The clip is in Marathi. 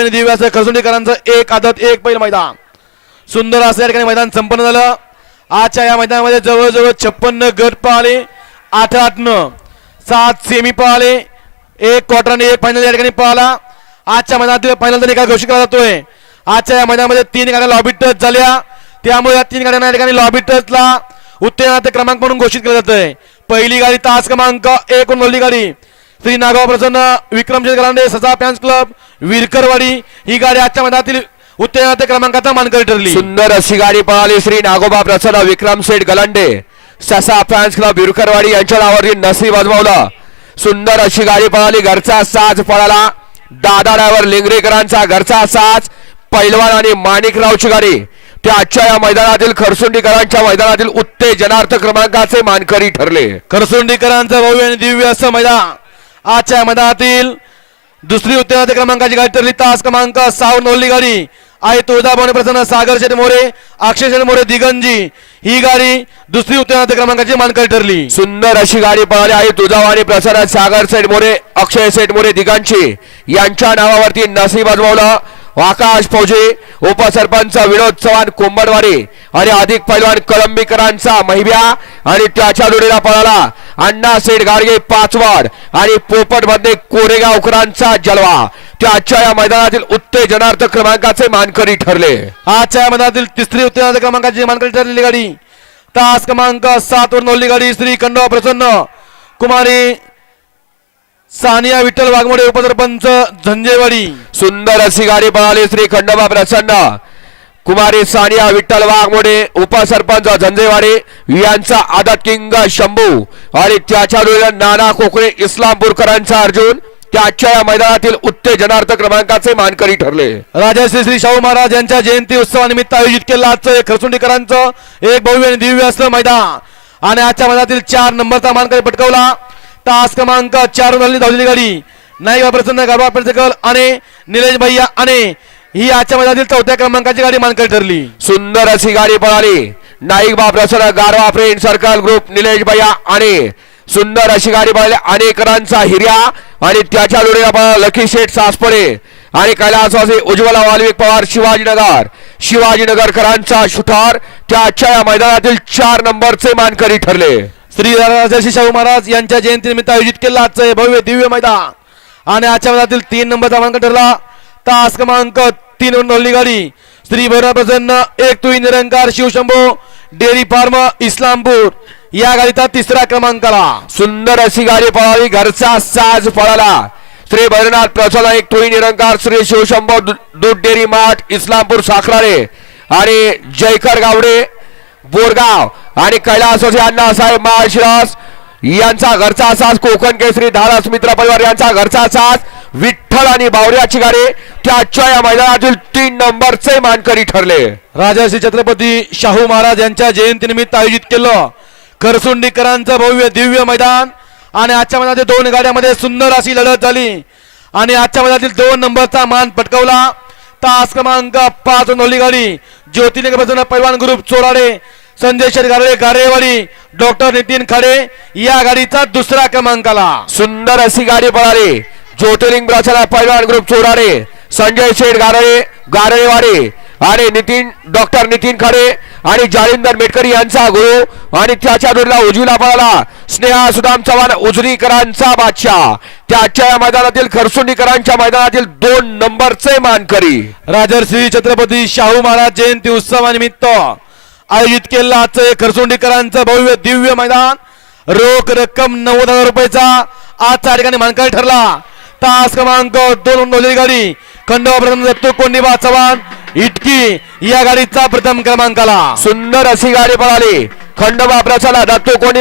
आणि दिव्य एक आदत एक पहिलं मैदान. सुंदर असं या ठिकाणी मैदान संपन्न झालं. आजच्या या मैदानामध्ये जवळजवळ छप्पन्न गट पाहले आठ आठ न सात सेमी पाहले एक क्वार्टर आणि एक फायनल या ठिकाणी पाहला. आजच्या मैदानातील फायनलचा निकाल घोषित केला जातोय. आजच्या या मैदानामध्ये तीन गाड्या लॉबी टच झाल्या. त्यामुळे या तीन गाड्यांना या ठिकाणी लॉबी टचला उत्तेजनाचे क्रमांक म्हणून घोषित केलं जातंय. पहिली गाडी तास क्रमांक एक नोंदली गाडी. श्री नागाव प्रसन्न विक्रमशेठ गलांडे ससा फॅन्स क्लब विरकरवाडी ही गाडी आजच्या मैदानातील उत्तेजनाचे क्रमांकाचा मानकरी ठरली. सुंदर अशी गाडी पळाली श्री नागोबा प्रसन्न विक्रम शेठ गलांडे ससा फॅन्स क्लब विरकरवाडी यांच्या नावावरती नसीब आजमावलं सुंदर अशी गाडी पळाली घरचा साज पळाला. दादा ड्रायव्हर लिंगरेकरांचा घरचा साज पैलवान आणि माणिकरावची गाडी. त्या आजच्या या मैदानातील खरसुंडीकरांच्या मैदानातील उत्तेजनार्थ क्रमांकाचे मानकरी ठरले. खरसुंडीकरांचं भव्य आणि दिव्य असं मैदान. आजच्या मैदानातील दुसरी उत्तेजनाच्या क्रमांकाची गाडी ठरली. तास क्रमांक साव नोंदली गाडी. आहे तुळजाभवानी प्रसन्न सागर शेठ मोरे अक्षय शेठ मोरे दिगंजी. ही गाडी दुसरी उत्तेजनाच्या क्रमांकाची मानकरी ठरली. सुंदर अशी गाडी पळाली. आहे तुळजाभवानी प्रसन्न सागर सेठ मोरे अक्षय सेठ मोरे दिगांची यांच्या नावावरती नसी आजमावलं आकाश फौजे उपसरपंच विनोद चव्हाण कोंबडवाडी आणि अधिक पैलवान कलंबीकरांचा महिब्या आणि त्याच्या जोडीला पळाला. अण्णा सेठ गाडगे पाचवाड आणि पोपटमध्ये कोरेगावकरांचा जलवा. त्या आजच्या या मैदानातील उत्तेजनार्थ क्रमांकाचे मानकरी ठरले. आजच्या मैदानातील तिसरी उत्तेजनाच्या क्रमांकाची मानकरी ठरलेली गाडी तास क्रमांक सात वर नोंदली गाडी श्री खंडोबा प्रसन्न. कुमारी सानिया विठ्ठल वाघमोडे उपसरपंच झंजेवाडी सुंदर अशी गाडी पळाली श्री खंडोबा प्रसन्न. कुमारी सानिया विठ्ठल वाघमोडे उपसरपंच झंजेवाडी यांचा आदत किंग शंभू आणि त्याच्या नाना कोकणे इस्लामपूरकरांचा अर्जुन त्याच्या या मैदानातील उत्तेजनार्थ क्रमांकाचे मानकरी ठरले. राजा श्री श्री शाहू महाराज यांच्या जयंती उत्सवानिमित्त आयोजित केलं आजचं एक खरसुंडीकरांचं एक भव्य आणि दिव्य असलं मैदान. आणि आजच्या मैदानातील चार नंबरचा मानकरी पटकवला. तास क्रमांक चार झाली धावलेली गाडी. नाईक प्रसन्न गरबा आणि निलेश भैया आणि ही आजच्या मैदानातील चौथ्या क्रमांकाची गाडी मानकरी ठरली. सुंदर अशी गाडी पळाली. नाईक बाप प्रसन्न गारवा फ्रेंड सर्कल ग्रुप निलेश भैया आणि सुंदर अशी गाडी पळाली. अनेकरांचा हिर्या आणि त्याच्या जोडीला पळाला लकी शेठ सासपडे. आणि कैलासवासी उज्ज्वला वाल्मिक पवार शिवाजीनगर. शिवाजीनगरकरांचा शुठार त्या आजच्या या मैदानातील चार नंबरचे मानकरी ठरले. श्री राजर्षी शाहू महाराज यांच्या जयंतीनिमित्त आयोजित केलं आजचं भव्य दिव्य मैदान. आणि आजच्या मैदानातील तीन नंबरचा मानक ठरला. तास क्रमांक तीन वर नोंदली गाडी. श्री भैरव प्रसन्न एक तुई निरंकार शिवशंभो डेअरी फार्म इस्लामपूर. या गाडीचा तिसरा क्रमांक आला सुंदर अशी गाडी पळाली घरचा साज पळाला. श्री भैरनाथ प्रसन्न एक तुई निरंकार श्री शिवशंभो दूध डेअरी माठ इस्लामपूर साखराळे. आणि जयकर गावडे बोरगाव. आणि कैलासवासी अण्णासाहेब महाशिरास यांचा घरचा साज कोकण केसरी धारास मित्र परिवार यांचा घरचा साज. विठ्ठल आणि बावऱ्याची गाडी त्याच्या या मैदानातील तीन नंबरचे मानकरी ठरले. राजर्षी छत्रपती शाहू महाराज यांच्या जयंतीनिमित्त आयोजित केलं. खरसुंडीकरांचं भव्य दिव्य मैदान आणि आजच्या मैदानातील दोन गाड्यामध्ये सुंदर अशी लढत झाली. आणि आजच्या मैदानातील दोन नंबरचा मान पटकावला. तास क्रमांक पाच नोंदली गाडी ज्योतिर्लिंग प्रसन्न पैलवान ग्रुप चोराडे संजय शेटगारे गारेवाडी डॉक्टर नितीन खाडे या गाडीचा दुसरा क्रमांक आला सुंदर अशी गाडी पळाली. ज्योतिर्लिंग प्रचारा पैलवान ग्रुप चोराडे संजय शेठ गारळे गारळेवाडे आणि नितीन डॉक्टर नितीन खडे आणि जालिंदर मेटकरी यांचा गुरु आणि त्याच्या जोडीला उजवीला पळाला. स्नेहा सुदाम चव्हाण उजरीकरांचा बादशाह. त्याच्या या मैदानातील खरसुंडीकरांच्या मैदानातील दोन नंबरचे मानकरी. राजर्षी छत्रपती शाहू महाराज जयंती उत्सवानिमित्त आयोजित केलेलं आजचं खरसुंडीकरांचं भव्य दिव्य मैदान रोख रक्कम नव्वद हजार रुपयाचा आजचा ठिकाणी मानकरी ठरला. तास क्रमांक दोन नोंदणी गाडी. खंडोबा प्रथम दत्तू कोंडीबा चव्हाण इटकी या गाडीचा प्रथम क्रमांक आला सुंदर अशी गाडी पळाली. खंडोबा प्रचारा दत्तू कोणी